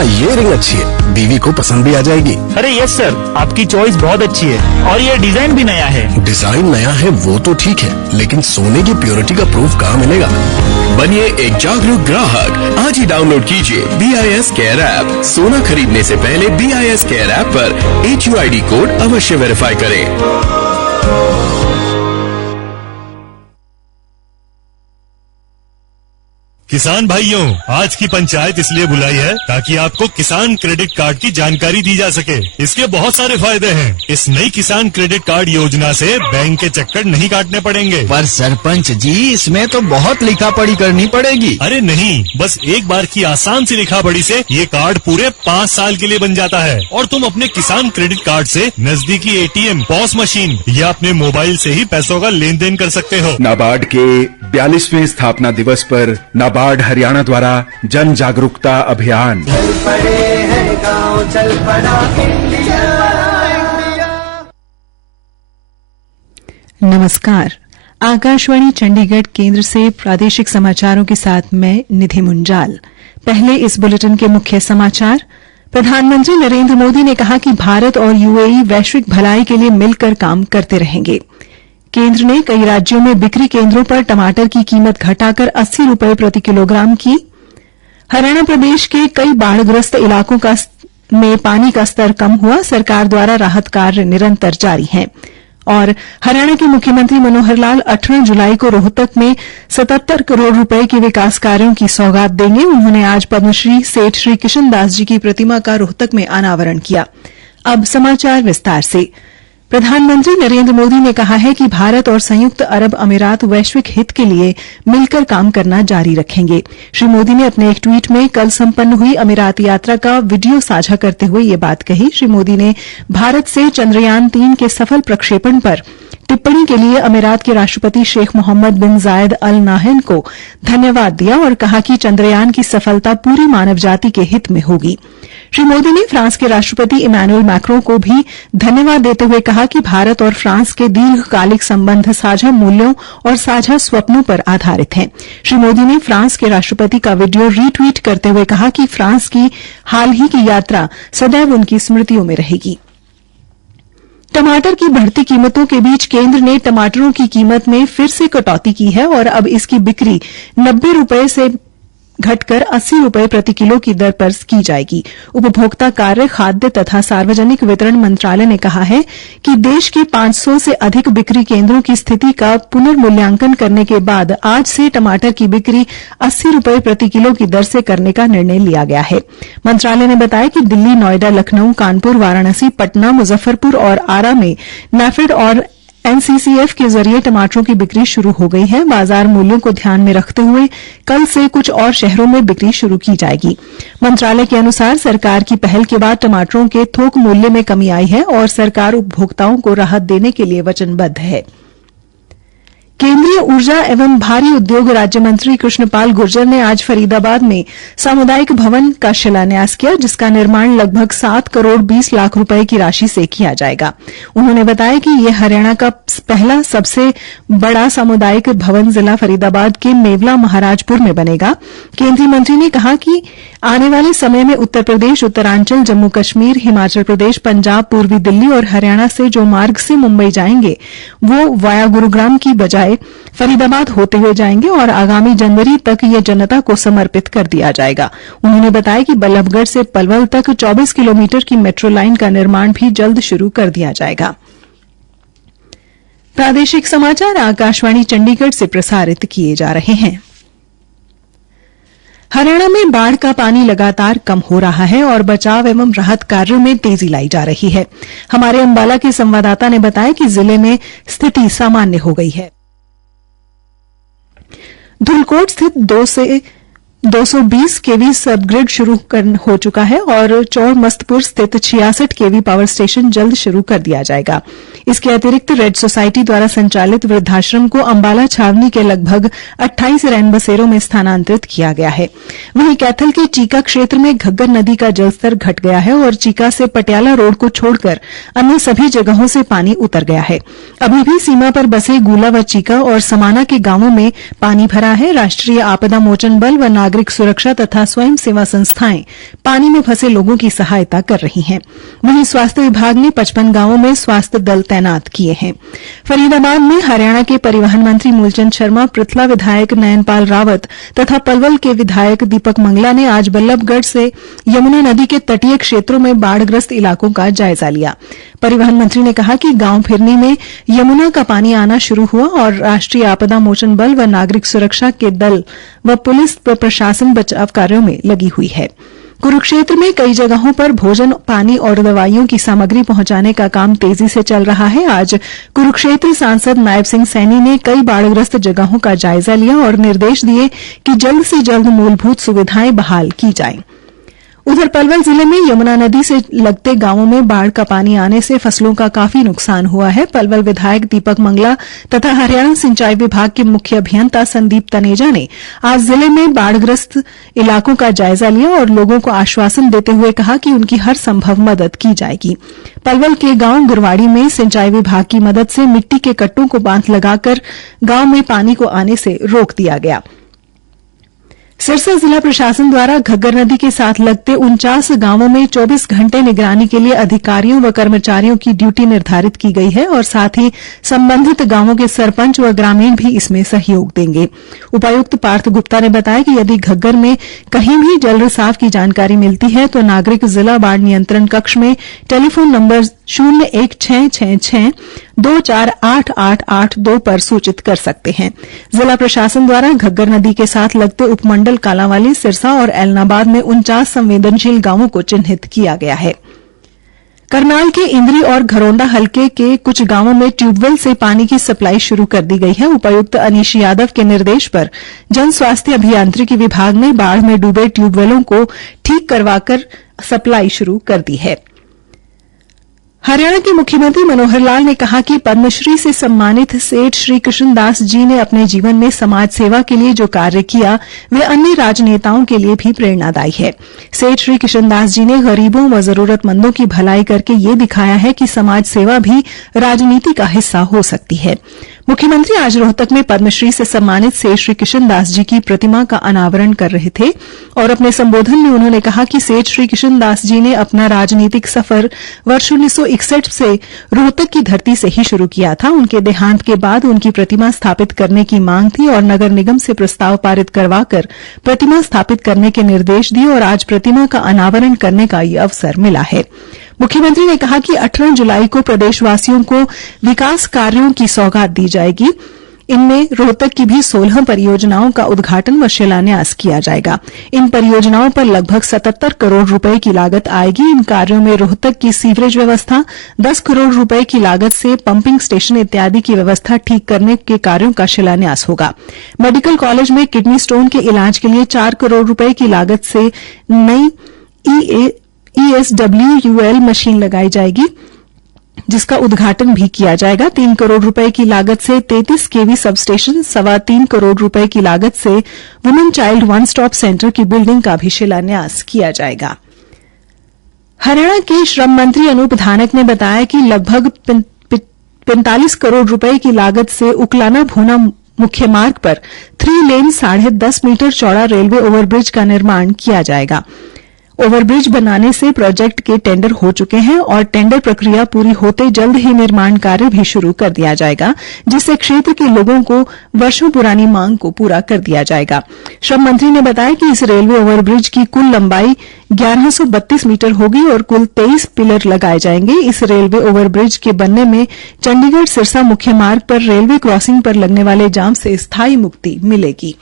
हाँ, ये रिंग अच्छी है, बीवी को पसंद भी आ जाएगी। अरे यस सर, आपकी चॉइस बहुत अच्छी है और ये डिजाइन भी नया है। डिजाइन नया है वो तो ठीक है, लेकिन सोने की प्योरिटी का प्रूफ कहाँ मिलेगा? बनिए एक जागरूक ग्राहक। आज ही डाउनलोड कीजिए BIS केयर ऐप। सोना खरीदने से पहले BIS केयर ऐप पर HUID कोड अवश्य वेरीफाई करें। किसान भाइयों, आज की पंचायत इसलिए बुलाई है ताकि आपको किसान क्रेडिट कार्ड की जानकारी दी जा सके। इसके बहुत सारे फायदे हैं। इस नई किसान क्रेडिट कार्ड योजना से बैंक के चक्कर नहीं काटने पड़ेंगे। पर सरपंच जी, इसमें तो बहुत लिखा पढ़ी करनी पड़ेगी। अरे नहीं, बस एक बार की आसान सी लिखा पढ़ी से ये कार्ड पूरे 5 साल के लिए बन जाता है और तुम अपने किसान क्रेडिट कार्ड से नजदीकी ATM, POS मशीन या अपने मोबाइल से ही पैसों का लेन देन कर सकते हो। नाबार्ड के 42वें स्थापना दिवस पर नाबार्ड हरियाणा द्वारा जन जागरूकता अभियान। चल पड़े हैं गाँव, चल पड़ा इंडिया। नमस्कार, आकाशवाणी चंडीगढ़ केंद्र से प्रादेशिक समाचारों के साथ मैं निधि मुंजाल। पहले इस बुलेटिन के मुख्य समाचार। प्रधानमंत्री नरेंद्र मोदी ने कहा कि भारत और UAE वैश्विक भलाई के लिए मिलकर काम करते रहेंगे। केंद्र ने कई राज्यों में बिक्री केंद्रों पर टमाटर की कीमत घटाकर 80 रुपये प्रति किलोग्राम की। हरियाणा प्रदेश के कई बाढ़ग्रस्त इलाकों में पानी का स्तर कम हुआ, सरकार द्वारा राहत कार्य निरंतर जारी हैं। और हरियाणा के मुख्यमंत्री मनोहर लाल 18 जुलाई को रोहतक में 77 करोड़ रुपए के विकास कार्यों की सौगात देंगे। उन्होंने आज पद्मश्री सेठ श्री किशन दास जी की प्रतिमा का रोहतक में अनावरण किया। अब समाचार विस्तार से। प्रधानमंत्री नरेंद्र मोदी ने कहा है कि भारत और संयुक्त अरब अमीरात वैश्विक हित के लिए मिलकर काम करना जारी रखेंगे। श्री मोदी ने अपने एक ट्वीट में कल संपन्न हुई अमीरात यात्रा का वीडियो साझा करते हुए ये बात कही। श्री मोदी ने भारत से चंद्रयान 3 के सफल प्रक्षेपण पर टिप्पणी के लिए अमीरात के राष्ट्रपति शेख मोहम्मद बिन जायद अल नाहयान को धन्यवाद दिया और कहा कि चंद्रयान की सफलता पूरी मानव जाति के हित में होगी। श्री मोदी ने फ्रांस के राष्ट्रपति इमैनुअल मैक्रों को भी धन्यवाद देते हुए कहा कि भारत और फ्रांस के दीर्घकालिक संबंध साझा मूल्यों और साझा स्वप्नों पर आधारित हैं। श्री मोदी ने फ्रांस के राष्ट्रपति का वीडियो रीट्वीट करते हुए कहा कि फ्रांस की हाल ही की यात्रा सदैव उनकी स्मृतियों में रहेगी। टमाटर की बढ़ती कीमतों के बीच केंद्र ने टमाटरों की कीमत में फिर से कटौती की है और अब इसकी बिक्री 90 रुपये से घटकर 80 रुपये प्रति किलो की दर पर की जाएगी। उपभोक्ता कार्य, खाद्य तथा सार्वजनिक वितरण मंत्रालय ने कहा है कि देश के 500 से अधिक बिक्री केंद्रों की स्थिति का पुनर्मूल्यांकन करने के बाद आज से टमाटर की बिक्री 80 रुपये प्रति किलो की दर से करने का निर्णय लिया गया है। मंत्रालय ने बताया कि दिल्ली, नोएडा, लखनऊ, कानपुर, वाराणसी, पटना, मुजफ्फरपुर और आरा में नाफेड और NCCF के जरिए टमाटरों की बिक्री शुरू हो गई है। बाजार मूल्यों को ध्यान में रखते हुए कल से कुछ और शहरों में बिक्री शुरू की जाएगी। मंत्रालय के अनुसार सरकार की पहल के बाद टमाटरों के थोक मूल्य में कमी आई है और सरकार उपभोक्ताओं को राहत देने के लिए वचनबद्ध है। केंद्रीय ऊर्जा एवं भारी उद्योग राज्य मंत्री कृष्णपाल गुर्जर ने आज फरीदाबाद में सामुदायिक भवन का शिलान्यास किया, जिसका निर्माण लगभग 7 करोड़ 20 लाख रुपए की राशि से किया जाएगा। उन्होंने बताया कि यह हरियाणा का पहला सबसे बड़ा सामुदायिक भवन जिला फरीदाबाद के मेवला महाराजपुर में बनेगा। केंद्रीय मंत्री ने कहा कि आने वाले समय में उत्तर प्रदेश, उत्तरांचल, जम्मू कश्मीर, हिमाचल प्रदेश, पंजाब, पूर्वी दिल्ली और हरियाणा से जो मार्ग से मुंबई जाएंगे वो वाया गुरुग्राम की बजाय फरीदाबाद होते हुए जाएंगे और आगामी जनवरी तक ये जनता को समर्पित कर दिया जाएगा। उन्होंने बताया कि बल्लभगढ़ से पलवल तक 24 किलोमीटर की मेट्रो लाइन का निर्माण भी जल्द शुरू कर दिया जाएगा। प्रादेशिक समाचार आकाशवाणी चंडीगढ़ से प्रसारित किए जा रहे हैं। हरियाणा में बाढ़ का पानी लगातार कम हो रहा है और बचाव एवं राहत कार्यों में तेजी लाई जा रही है। हमारे अंबाला के संवाददाता ने बताया कि जिले में स्थिति सामान्य हो गई है। धुलकोट स्थित 220 केवी सबग्रिड शुरू हो चुका है और चौर मस्तपुर स्थित 66 केवी पावर स्टेशन जल्द शुरू कर दिया जाएगा। इसके अतिरिक्त रेड सोसाइटी द्वारा संचालित वृद्धाश्रम को अंबाला छावनी के लगभग 28 रैन बसेरों में स्थानांतरित किया गया है। वहीं कैथल के चीका क्षेत्र में घग्गर नदी का जलस्तर घट गया है और चीका से पटियाला रोड को छोड़कर अन्य सभी जगहों से पानी उतर गया है। अभी भी सीमा पर बसे गूला व चीका और समाना के गांवों में पानी भरा है। राष्ट्रीय आपदा मोचन बल व नागरिक सुरक्षा तथा स्वयं सेवा संस्थाएं पानी में फंसे लोगों की सहायता कर रही हैं। वहीं स्वास्थ्य विभाग ने 55 गांवों में स्वास्थ्य दल तैनात किए हैं। फरीदाबाद में हरियाणा के परिवहन मंत्री मूलचंद शर्मा, पृथला विधायक नयनपाल रावत तथा पलवल के विधायक दीपक मंगला ने आज बल्लभगढ़ से यमुना नदी के तटीय क्षेत्रों में बाढ़ग्रस्त इलाकों का जायजा लिया। परिवहन मंत्री ने कहा कि गांव फिरनी में यमुना का पानी आना शुरू हुआ और राष्ट्रीय आपदा मोचन बल व नागरिक सुरक्षा के दल व पुलिस व प्रशासन बचाव कार्यों में लगी हुई है। कुरुक्षेत्र में कई जगहों पर भोजन, पानी और दवाइयों की सामग्री पहुंचाने का काम तेजी से चल रहा है। आज कुरुक्षेत्र सांसद नायब सिंह सैनी ने कई बाढ़ग्रस्त जगहों का जायजा लिया और निर्देश दिए कि जल्द से जल्द मूलभूत सुविधाएं बहाल की जाएं। उधर पलवल जिले में यमुना नदी से लगते गांवों में बाढ़ का पानी आने से फसलों का काफी नुकसान हुआ है। पलवल विधायक दीपक मंगला तथा हरियाणा सिंचाई विभाग के मुख्य अभियंता संदीप तनेजा ने आज जिले में बाढ़ग्रस्त इलाकों का जायजा लिया और लोगों को आश्वासन देते हुए कहा कि उनकी हर संभव मदद की जाएगी। पलवल के गांव गुरवाड़ी में सिंचाई विभाग की मदद से मिट्टी के कट्टों को बांध लगाकर गांव में पानी को आने से रोक दिया गया। सिरसा जिला प्रशासन द्वारा घग्गर नदी के साथ लगते 49 गांवों में 24 घंटे निगरानी के लिए अधिकारियों व कर्मचारियों की ड्यूटी निर्धारित की गई है और साथ ही संबंधित गांवों के सरपंच व ग्रामीण भी इसमें सहयोग देंगे। उपायुक्त पार्थ गुप्ता ने बताया कि यदि घग्गर में कहीं भी जल रिसाव की जानकारी मिलती है तो नागरिक जिला बाढ़ नियंत्रण कक्ष में टेलीफोन नंबर 01666 248882 पर सूचित कर सकते हैं। जिला प्रशासन द्वारा घग्गर नदी के साथ लगते उपमंडल कालांवाली, सिरसा और एलनाबाद में 49 संवेदनशील गांवों को चिन्हित किया गया है। करनाल के इंद्री और घरोंडा हलके के कुछ गांवों में ट्यूबवेल से पानी की सप्लाई शुरू कर दी गई है। उपायुक्त अनीश यादव के निर्देश पर जन स्वास्थ्य अभियांत्रिकी विभाग ने बाढ़ में डूबे ट्यूबवेलों को ठीक करवाकर सप्लाई शुरू कर दी है। हरियाणा के मुख्यमंत्री मनोहर लाल ने कहा कि पद्मश्री से सम्मानित सेठ श्री कृष्णदास जी ने अपने जीवन में समाज सेवा के लिए जो कार्य किया वे अन्य राजनेताओं के लिए भी प्रेरणादायी है। सेठ श्री कृष्णदास जी ने गरीबों व जरूरतमंदों की भलाई करके ये दिखाया है कि समाज सेवा भी राजनीति का हिस्सा हो सकती है। मुख्यमंत्री आज रोहतक में पद्मश्री से सम्मानित सेठ श्री कृष्णदास जी की प्रतिमा का अनावरण कर रहे थे और अपने संबोधन में उन्होंने कहा कि सेठ श्री कृष्णदास जी ने अपना राजनीतिक सफर वर्ष 1961 से रोहतक की धरती से ही शुरू किया था। उनके देहांत के बाद उनकी प्रतिमा स्थापित करने की मांग थी और नगर निगम से प्रस्ताव पारित करवाकर प्रतिमा स्थापित करने के निर्देश दिए और आज प्रतिमा का अनावरण करने का ये अवसर मिला है। मुख्यमंत्री ने कहा कि 18 जुलाई को प्रदेशवासियों को विकास कार्यों की सौगात दी जाएगी। इनमें रोहतक की भी 16 परियोजनाओं का उद्घाटन व शिलान्यास किया जाएगा। इन परियोजनाओं पर लगभग 77 करोड़ रुपए की लागत आएगी। इन कार्यों में रोहतक की सीवरेज व्यवस्था, 10 करोड़ रुपए की लागत से पंपिंग स्टेशन इत्यादि की व्यवस्था ठीक करने के कार्यों का शिलान्यास होगा। मेडिकल कॉलेज में किडनी स्टोन के इलाज के लिए 4 करोड़ रुपए की लागत से नई ESWUL मशीन लगाई जाएगी, जिसका उद्घाटन भी किया जाएगा। 3 करोड़ रुपए की लागत से 33 kV सब स्टेशन, 3.25 करोड़ रुपए की लागत से women child one stop centre की बिल्डिंग का भी शिलान्यास किया जाएगा। हरियाणा के श्रम मंत्री अनूप धानक ने बताया कि लगभग 45 करोड़ रुपए की लागत से उकलाना भूना मुख्य मार्ग पर 3 लेन 10.5 मीटर चौड़ा रेलवे ओवरब्रिज का निर्माण किया जाएगा। ओवरब्रिज बनाने से प्रोजेक्ट के टेंडर हो चुके हैं और टेंडर प्रक्रिया पूरी होते जल्द ही निर्माण कार्य भी शुरू कर दिया जाएगा, जिससे क्षेत्र के लोगों को वर्षों पुरानी मांग को पूरा कर दिया जाएगा। श्रम मंत्री ने बताया कि इस रेलवे ओवरब्रिज की कुल लंबाई 1132 मीटर होगी और कुल 23 पिलर लगाए जाएंगे। इस रेलवे ओवरब्रिज के बनने में चंडीगढ़ सिरसा मुख्य मार्ग पर रेलवे क्रॉसिंग पर लगने वाले जाम से स्थायी मुक्ति मिलेगी।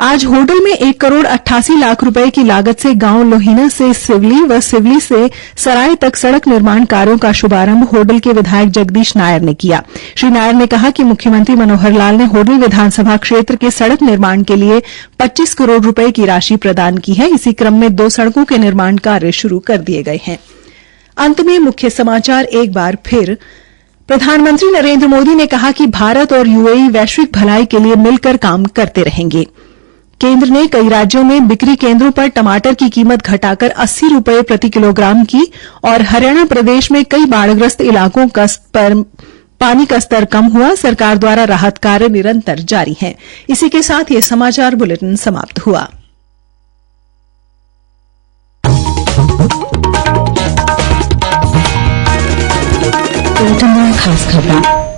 आज होडल में 1 करोड़ 88 लाख रुपए की लागत से गांव लोहीना से सिवली व सिवली से सराय तक सड़क निर्माण कार्यों का शुभारंभ होडल के विधायक जगदीश नायर ने किया। श्री नायर ने कहा कि मुख्यमंत्री मनोहर लाल ने होडल विधानसभा क्षेत्र के सड़क निर्माण के लिए 25 करोड़ रुपए की राशि प्रदान की है। इसी क्रम में 2 सड़कों के निर्माण कार्य शुरू कर दिए गए हैं। अंत में मुख्य समाचार एक बार फिर। प्रधानमंत्री नरेंद्र मोदी ने कहा कि भारत और यूएई वैश्विक भलाई के लिए मिलकर काम करते रहेंगे। केंद्र ने कई राज्यों में बिक्री केंद्रों पर टमाटर की कीमत घटाकर 80 रुपए प्रति किलोग्राम की और हरियाणा प्रदेश में कई बाढ़ग्रस्त इलाकों पर पानी का स्तर कम हुआ, सरकार द्वारा राहत कार्य निरंतर जारी है। इसी के साथ ये समाचार बुलेटिन समाप्त हुआ। खास खबरें।